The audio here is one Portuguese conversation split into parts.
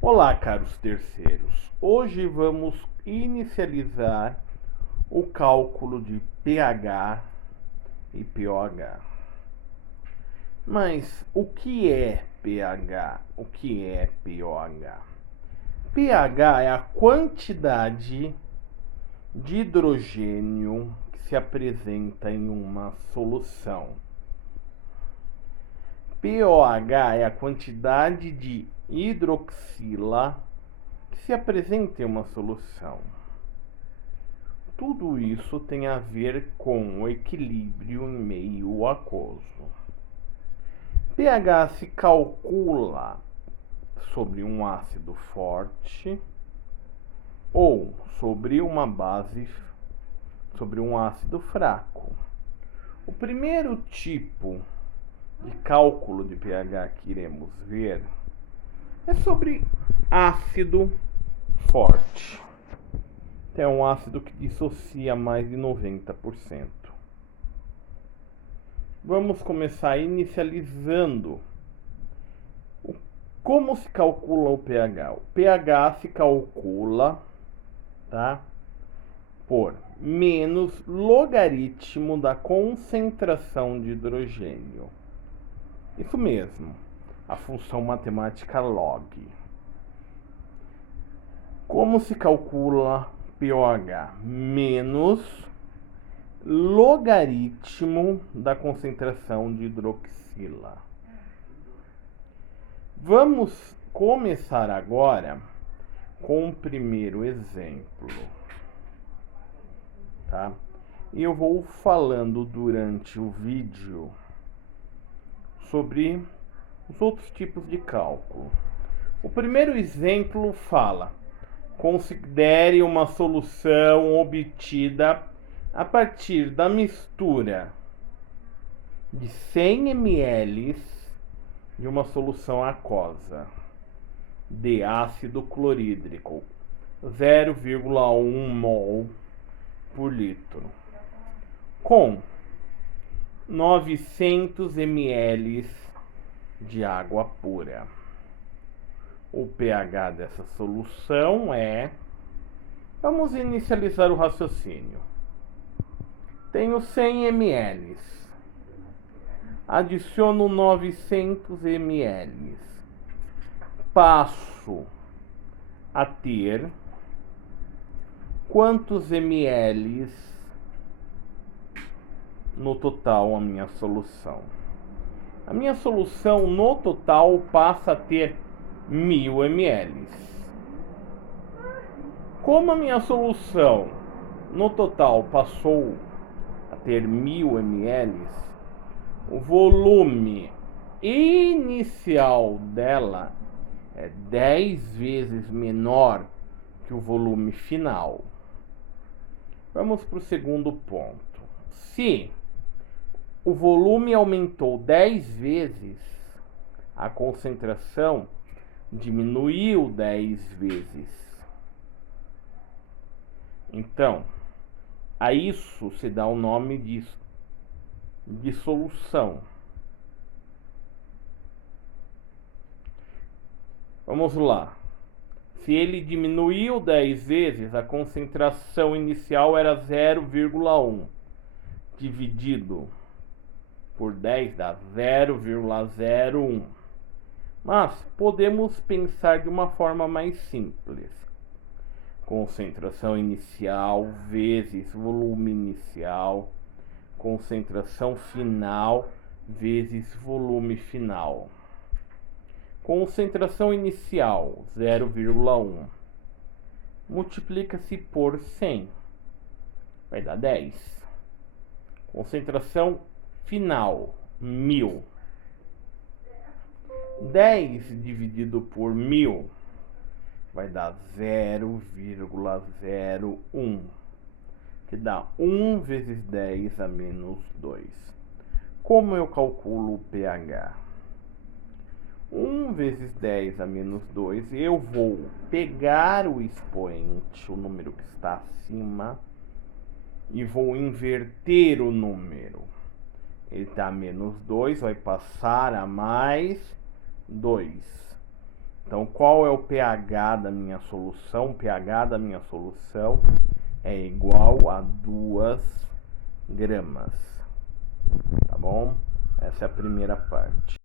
Olá, caros terceiros. Hoje vamos inicializar o cálculo de pH e pOH. Mas o que é pH? O que é pOH? pH é a quantidade de hidrogênio que se apresenta em uma solução. pOH é a quantidade de hidroxila que se apresenta em uma solução. Tudo isso tem a ver com o equilíbrio em meio aquoso. pH se calcula sobre um ácido forte ou sobre uma base, sobre um ácido fraco. O primeiro tipo de cálculo de pH que iremos ver é sobre ácido forte. É um ácido que dissocia mais de 90%. Vamos começar inicializando como se calcula o pH. O pH se calcula, tá, por menos logaritmo da concentração de hidrogênio. Isso mesmo, a função matemática log. Como se calcula pOH? Menos logaritmo da concentração de hidroxila. Vamos começar agora com o primeiro exemplo, tá? E eu vou falando durante o vídeo sobre os outros tipos de cálculo. O primeiro exemplo fala: considere uma solução obtida a partir da mistura de 100 ml de uma solução aquosa de ácido clorídrico, 0,1 mol por litro, com 900 ml de água pura. O pH dessa solução é... Vamos inicializar o raciocínio. Tenho 100 ml. Adiciono 900 ml. Passo a ter quantos ml no total a minha solução? A minha solução no total passa a ter 1000 ml. Como a minha solução no total passou a ter 1000 ml, o volume inicial dela é 10 vezes menor que o volume final. Vamos para o segundo ponto. Se o volume aumentou 10 vezes, a concentração diminuiu 10 vezes. Então, a isso se dá o nome de dissolução. Vamos lá. Se ele diminuiu 10 vezes, a concentração inicial era 0,1 dividido por 10 dá 0,01. Mas podemos pensar de uma forma mais simples. Concentração inicial vezes volume inicial, concentração final vezes volume final. Concentração inicial 0,1 multiplica-se por 100, vai dar 10. Concentração final 1000. 10 dividido por 1000 vai dar 0,01, que dá 1 vezes 10 a menos 2. Como eu calculo o pH? 1 vezes 10 a menos 2, eu vou pegar o expoente, o número que está acima, e vou inverter o número. Ele está a menos 2, vai passar a mais 2. Então, qual é o pH da minha solução? O pH da minha solução é igual a 2 gramas, tá bom? Essa é a primeira parte.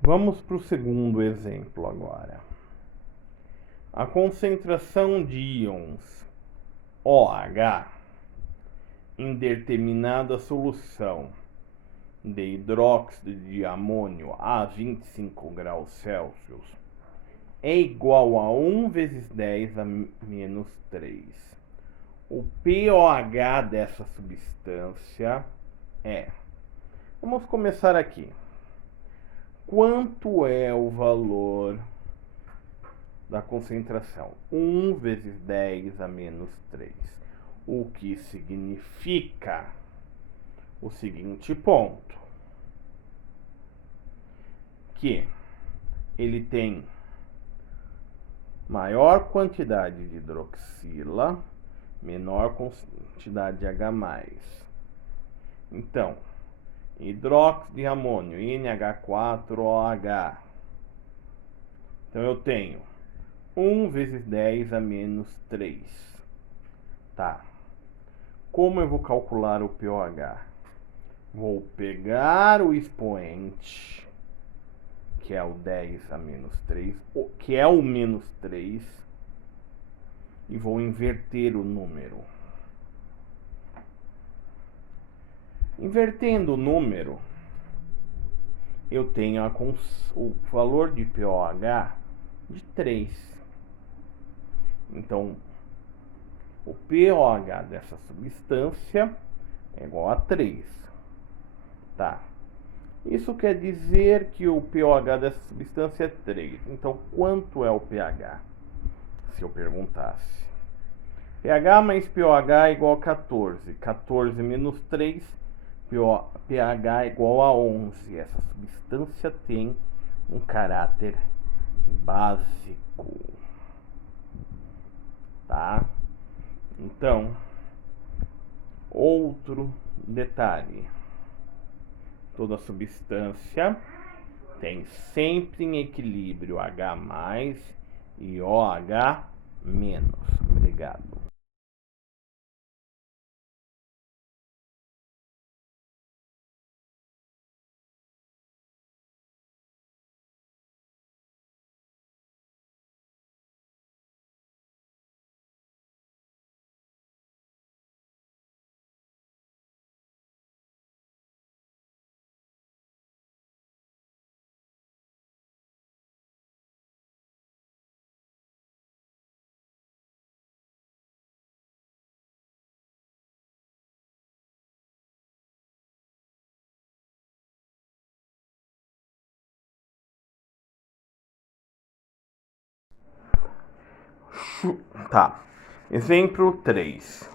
Vamos para o segundo exemplo agora. A concentração de íons OH em determinada solução de hidróxido de amônio a 25 graus Celsius é igual a 1 vezes 10 a menos 3. O pOH dessa substância é... Vamos começar aqui. Quanto é o valor da concentração? 1 vezes 10 a menos 3. O que significa o seguinte ponto: que ele tem maior quantidade de hidroxila, menor quantidade de H+. Então, hidróxido de amônio, NH4OH. Então eu tenho 1 vezes 10 a menos 3. Tá. Como eu vou calcular o pOH? Vou pegar o expoente, que é o 10 a menos 3, que é o menos 3, e vou inverter o número. Invertendo o número, eu tenho o valor de pOH de 3. Então, o pOH dessa substância é igual a 3. Tá. Isso quer dizer que o pOH dessa substância é 3. Então, quanto é o pH? Se eu perguntasse. pH mais pOH é igual a 14. 14 menos 3, pH é igual a 11. Essa substância tem um caráter básico. Tá? Então, outro detalhe. Toda substância tem sempre em equilíbrio H+ e OH-. Obrigado. Tá. Exemplo 3.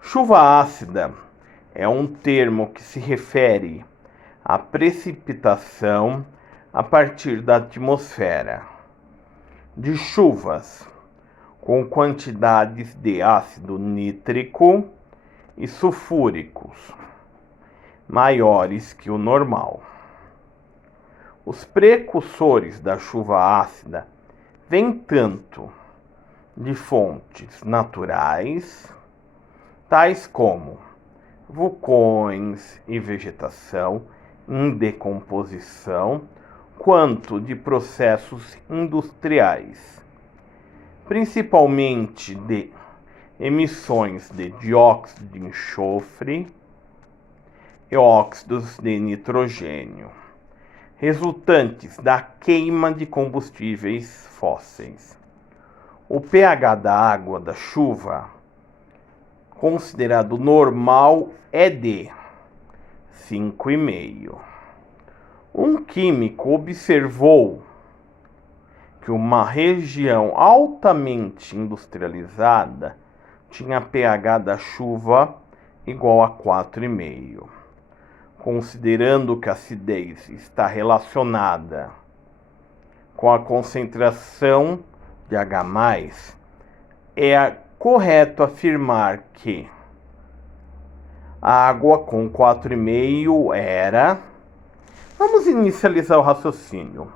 Chuva ácida é um termo que se refere à precipitação a partir da atmosfera de chuvas com quantidades de ácido nítrico e sulfúricos maiores que o normal. Os precursores da chuva ácida vêm tanto de fontes naturais, tais como vulcões e vegetação em decomposição, quanto de processos industriais, principalmente de emissões de dióxido de enxofre e óxidos de nitrogênio, resultantes da queima de combustíveis fósseis. O pH da água da chuva, considerado normal, é de 5,5. Um químico observou que uma região altamente industrializada tinha pH da chuva igual a 4,5. Considerando que a acidez está relacionada com a concentração de H+, é correto afirmar que a água com 4,5 era... Vamos inicializar o raciocínio.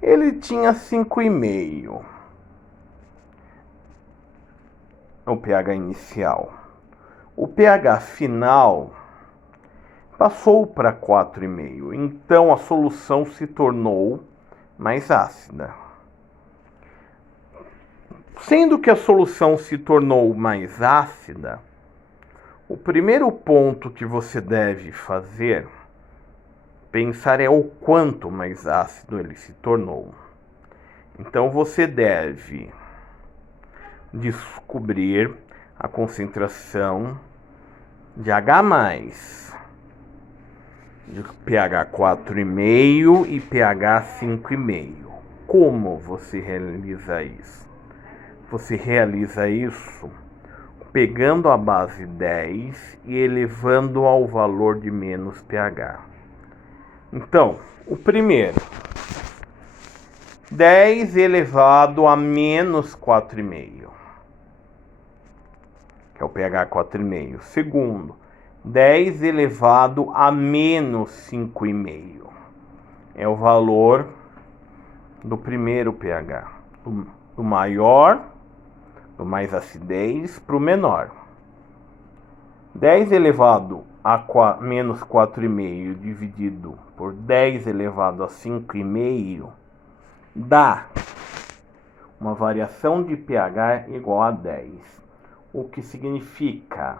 Ele tinha 5,5. O pH inicial. O pH final passou para 4,5. Então a solução se tornou mais ácida. Sendo que a solução se tornou mais ácida, o primeiro ponto que você deve fazer, pensar é o quanto mais ácido ele se tornou. Então você deve descobrir a concentração de H+, de pH 4,5 e pH 5,5. Como você realiza isso? Você realiza isso pegando a base 10 e elevando ao valor de menos pH. Então, o primeiro, 10 elevado a menos 4,5, que é o pH 4,5. Segundo, 10 elevado a menos 5,5, é o valor do primeiro pH, do maior, do mais acidez, para o menor. 10 elevado a menos 4,5 dividido por 10 elevado a 5,5 dá uma variação de pH igual a 10, o que significa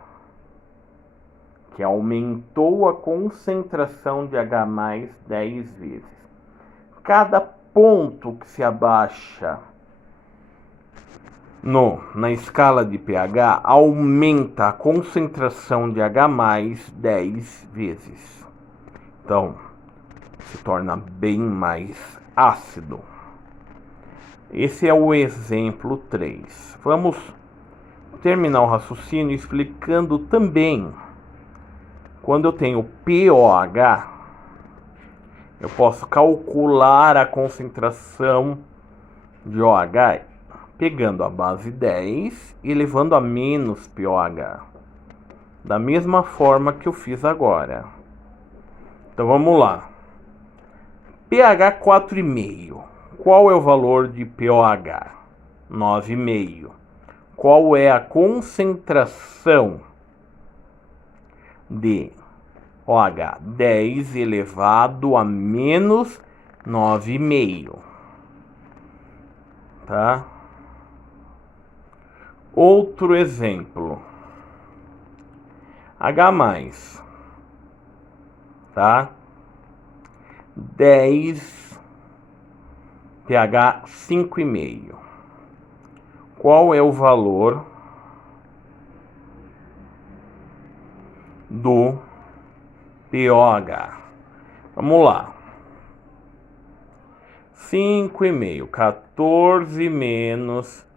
que aumentou a concentração de H+ 10 vezes. Cada ponto que se abaixa na escala de pH aumenta a concentração de H+ 10 vezes. Então, se torna bem mais ácido. Esse é o exemplo 3. Vamos terminar o raciocínio explicando também. Quando eu tenho pOH, eu posso calcular a concentração de OH pegando a base 10 e elevando a menos pOH, da mesma forma que eu fiz agora. Então vamos lá. pH 4,5. Qual é o valor de pOH? 9,5. Qual é a concentração de OH? 10 elevado a menos 9,5. Tá? Outro exemplo. H+, tá? 10 pH 5,5. Qual é o valor do pOH? Vamos lá. 5,5. 14 menos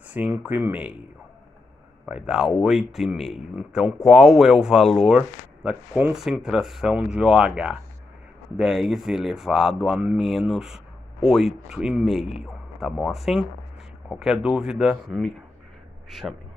5,5. Vai dar 8,5. Então, qual é o valor da concentração de OH? 10 elevado a menos 8,5. Tá bom assim? Qualquer dúvida, me chamem.